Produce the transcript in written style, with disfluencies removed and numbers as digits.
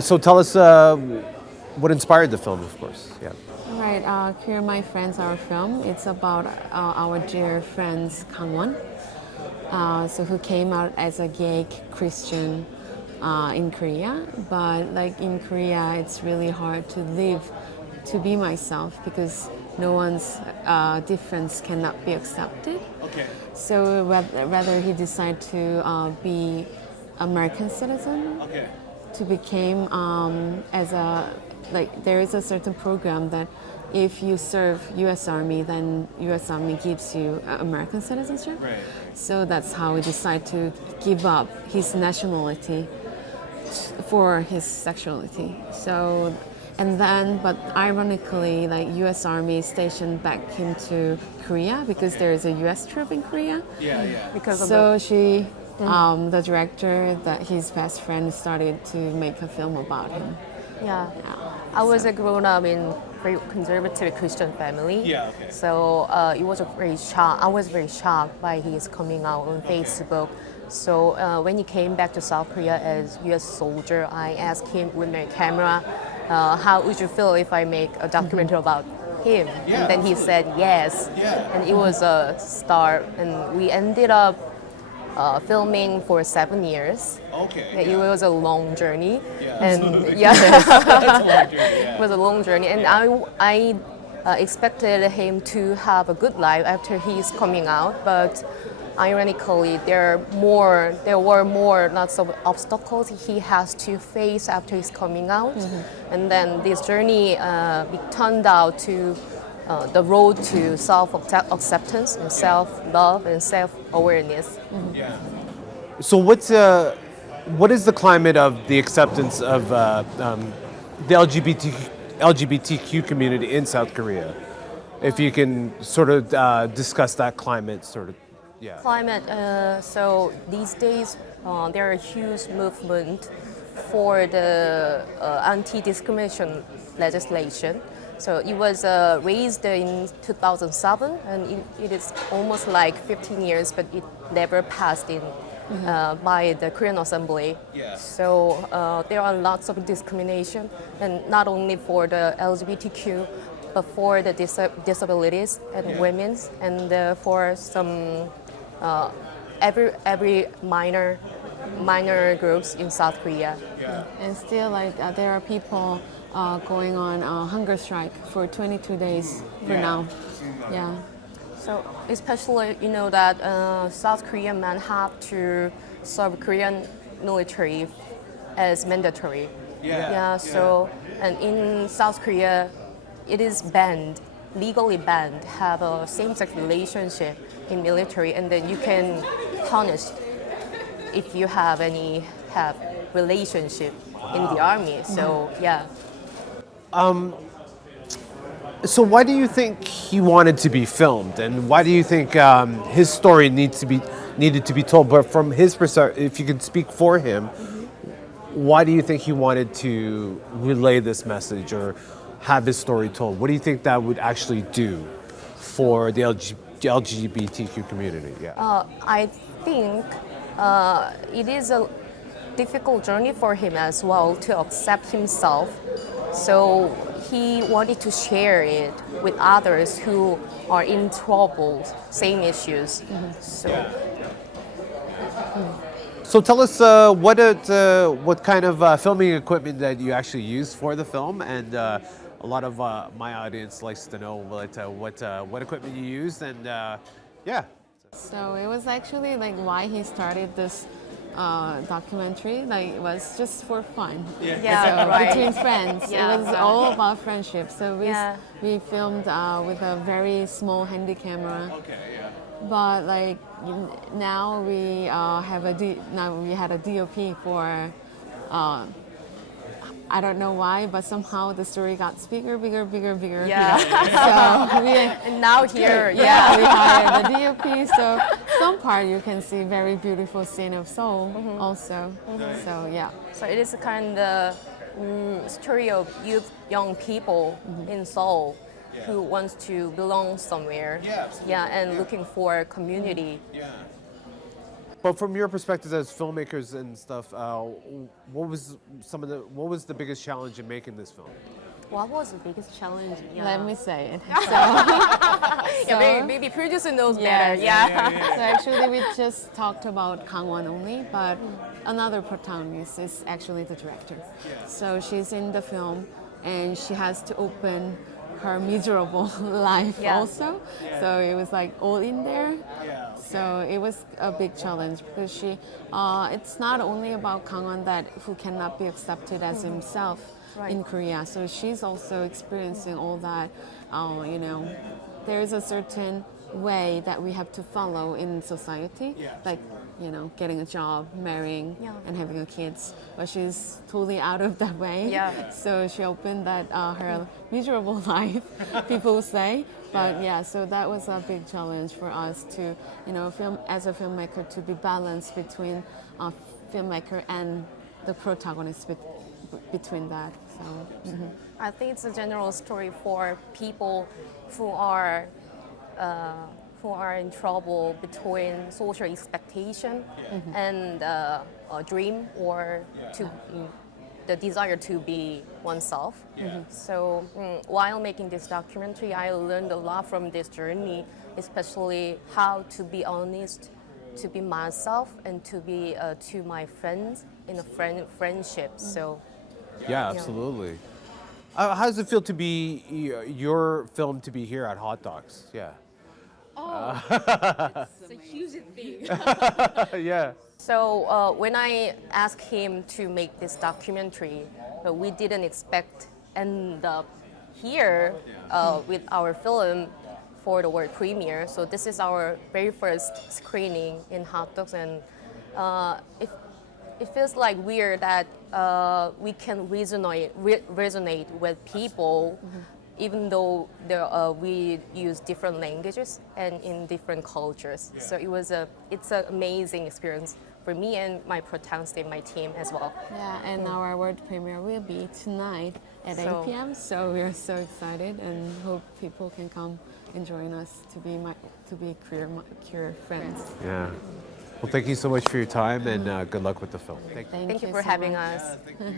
So tell us what inspired the film, of course. Yeah. Right, Queer My Friends, our film. It's about our dear friends Kangwon, so who came out as a gay Christian in Korea. But like in Korea, it's really hard to live, to be myself because no one's difference cannot be accepted. Okay. So rather he decided to be American citizen. Okay. To become as a like there is a certain program that if you serve U.S. Army, then U.S. Army gives you American citizenship. Right. So that's how he decided to give up his nationality for his sexuality. So, and then, but ironically, like U.S. Army stationed back into Korea because there is a U.S. troop in Korea. Yeah, yeah. Because so she, the director, that his best friend started to make a film about him. Yeah. I was a grown up in very conservative Christian family. Yeah, okay. So it was a very shock. I was very shocked by his coming out on Facebook. So when he came back to South Korea as U.S. soldier, I asked him with my camera, how would you feel if I make a documentary about him? Yeah, And then he said yes. Yeah. And it was a start. And we ended up filming for 7 years. Okay. Yeah, it was a long journey. Yeah. And yeah. Yeah. It was a long journey, and I expected him to have a good life after he's coming out, but ironically, there were more lots of obstacles he has to face after he's coming out, and then this journey turned out to the road to self-acceptance and self-love and self-awareness. Yeah. So what is the climate of the acceptance of the LGBTQ community in South Korea? If you can sort of discuss that climate, sort of, yeah. Climate. So these days, there are a huge movement for the anti-discrimination legislation. So it was raised in 2007, and it is almost like 15 years, but it never passed in by the Korean Assembly. Yeah. So there are lots of discrimination, and not only for the LGBTQ, but for the disabilities and women's, and for some every minor groups in South Korea. Yeah. And still, like there are people going on a hunger strike for 22 days for now. Yeah. So especially, you know that South Korean men have to serve Korean military as mandatory. Yeah. So, and in South Korea, it is banned, legally banned, have a same-sex relationship in military, and then you can punish if you have relationship in the army. So yeah. So why do you think he wanted to be filmed, and why do you think his story needed to be told? But from his perspective, if you could speak for him, why do you think he wanted to relay this message or have his story told? What do you think that would actually do for the LGBTQ community? Yeah. I think it is a difficult journey for him as well to accept himself. So he wanted to share it with others who are in trouble, same issues. So tell us what kind of filming equipment that you actually used for the film, and a lot of my audience likes to know what equipment you used, and yeah. So it was actually like why he started this documentary. Like it was just for fun. Yeah, So right. between friends, Yeah, it was right. all about friendship. So Yeah. we filmed with a very small handy camera. Okay. Yeah. But like now we now we had a DOP for I don't know why, but somehow the story got bigger. Yeah. So we And now here, yeah, we hired the DOP. So some part you can see very beautiful scene of Seoul also. So yeah. So it is a kind of story of young people in Seoul who wants to belong somewhere. Yeah, absolutely. Yeah, and looking for a community. Yeah. But from your perspective as filmmakers and stuff, what was the biggest challenge in making this film? What was the biggest challenge? Yeah. Let me say it. Yeah, maybe producer knows better. Yeah. So actually, we just talked about Kang-won only, but another protagonist is actually the director. So she's in the film, and she has to open her miserable life also. So it was like all in there. So it was a big challenge because she, it's not only about Kang-won that who cannot be accepted as himself in Korea. So she's also experiencing all that. You know, there is a certain way that we have to follow in society, like, you know, getting a job, marrying, and having a kids. But she's totally out of that way. So she opened that her miserable life, people say. But so that was a big challenge for us to, you know, as a filmmaker, to be balanced between a filmmaker and the protagonist between that. So I think it's a general story for people who are in trouble between social expectation and a dream or the desire to be oneself. So while making this documentary, I learned a lot from this journey, especially how to be honest, to be myself, and to be to my friends in a friendship. So yeah, absolutely. How does it feel to be your film to be here at Hot Docs? Yeah. it's a huge thing. Yeah. So when I asked him to make this documentary, we didn't expect end up here with our film for the world premiere. So this is our very first screening in Hot Docs, and it feels like weird that we can resonate with people, even though we use different languages and in different cultures. So it's an amazing experience for me and my protagonist and my team as well. yeah, and our world premiere will be tonight at 8 p.m. So we're so excited and hope people can come and join us to be queer friends. Yeah. Well, thank you so much for your time, and good luck with the film. Thank you for having us. Much.